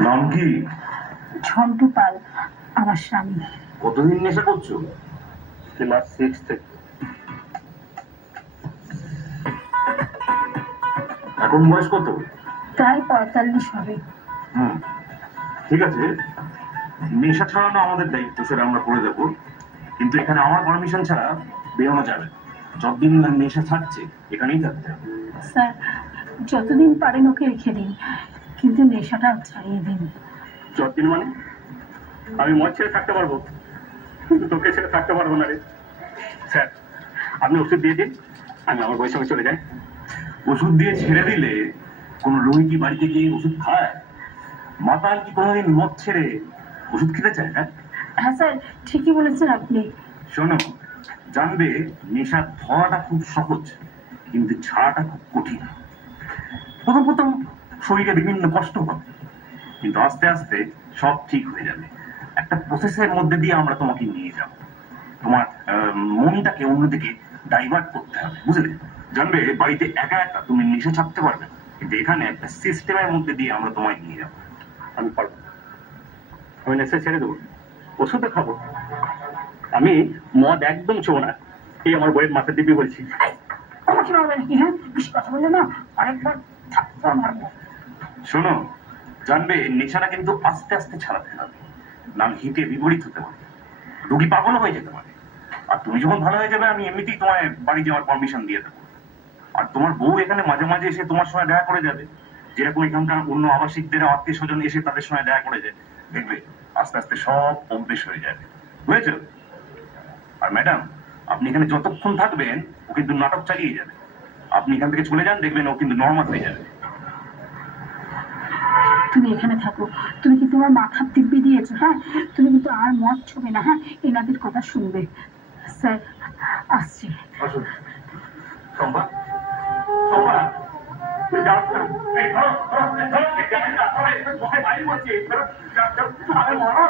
নাম কি? ঝন্টু পাল আমার স্বামী। কতদিন নেশা করছ? ক্লাস সিক্স থেকে। এখন বয়স কত? প্রায় পঁয়তাল্লিশ হবে। হুম। ঠিক আছে। নেশা ছাড়ানো আমাদের দায়িত্ব সেটা আমরা করে দেবো। কিন্তু এখানে আমার পারমিশন ছাড়া বেরোনো যাবে না। যতদিন না নেশা ছাড়ছে এখানেই থাকতে হবে। স্যার যতদিন পারেন ওকে রেখে দিন কিন্তু নেশাটা ছাড়িয়ে দিন। যতদিন মানে? আমি মদ ছেড়ে থাকতে পারব? কিন্তু তোকে ছেড়ে থাকতে পারব না রে। স্যার আপনি ওষুধ দিয়ে দিন আমি আমার সঙ্গে চলে যাই। ওষুধ দিয়ে ছেড়ে দিলে কোন রোগী কি বাড়িতে গিয়ে ওষুধ খায়? মাতাল কি কোনোদিন মদ ছেড়ে ওষুধ খেতে চায় হ্যাঁ? হ্যাঁ স্যার ঠিকই বলেছেন আপনি। শোনো জানবে নেশা ধরাটা খুব সহজ কিন্তু ছাড়াটা খুব কঠিন। প্রথম প্রথম শরীরে বিভিন্ন কষ্ট হবে কিন্তু আস্তে আস্তে সব ঠিক হয়ে যাবে। একটা প্রসেসের মধ্যে দিয়ে আমরা তোমাকে নিয়ে যাব। তোমার মনটাকে অন্যদিকে ডাইভার্ট করতে হবে বুঝলে? জানবে বাড়িতে একা একা তুমি নেশা ছাড়তে পারবে কিন্তু এখানে একটা সিস্টেমের মধ্যে দিয়ে আমরা তোমায় নিয়ে যাব। আমি পারব আমি নেশা ছেড়ে দেবো। ওষুধও খাব। আমি মদ একদম ছোবো না। এই আমার বইয়ের মাথা দিবি বলছি। হ্যাঁ? শোনো জানবে নেশাটা কিন্তু আস্তে আস্তে ছাড়াতে হবে। নাম হিতে বিপরীত হতে পারে রোগী পাগল হয়ে যেতে পারে। আর তুমি যখন ভালো হয়ে যাবে আমি এমনিতেই তোমায় বাড়ি যাওয়ার পারমিশন দিয়ে দেবো। আর তোমার বউ এখানে মাঝে মাঝে এসে তোমার সঙ্গে দেখা করে যাবে। যেরকম এখানকার অন্য আবাসিকদের আত্মীয় স্বজন এসে তাদের সঙ্গে দেখা করে যায়। দেখবে আস্তে আস্তে সব অভ্যেস হয়ে যাবে। বুঝেছ? আর ম্যাডাম আপনি এখানে যতক্ষণ থাকবেন ও কিন্তু নাটক চালিয়ে যাবে আপনি এখান থেকে চলে যান দেখবেন ও কিন্তু নর্মাল হয়ে যাবে তুমি এখানে থাকো তুমি কি তোমার মাথার দিব্যি দিয়েছ হ্যাঁ তুমি কিন্তু আর মদ ছবে না হ্যাঁ এনাদের কথা শুনবে স্যার আসছি আমি মরা